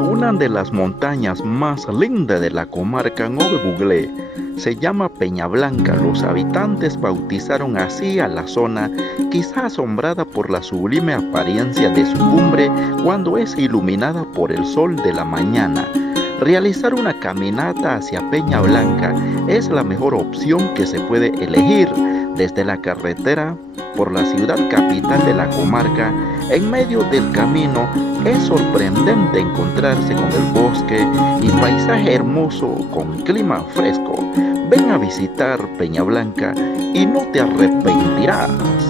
Una de las montañas más lindas de la comarca Nove Buglé se llama Peña Blanca. Los habitantes bautizaron así a la zona, quizá asombrada por la sublime apariencia de su cumbre cuando es iluminada por el sol de la mañana. Realizar una caminata hacia Peña Blanca es la mejor opción que se puede elegir desde la carretera por la ciudad capital de la comarca. En medio del camino es sorprendente encontrarse con el bosque y paisaje hermoso con clima fresco. Ven a visitar Peña Blanca y no te arrepentirás.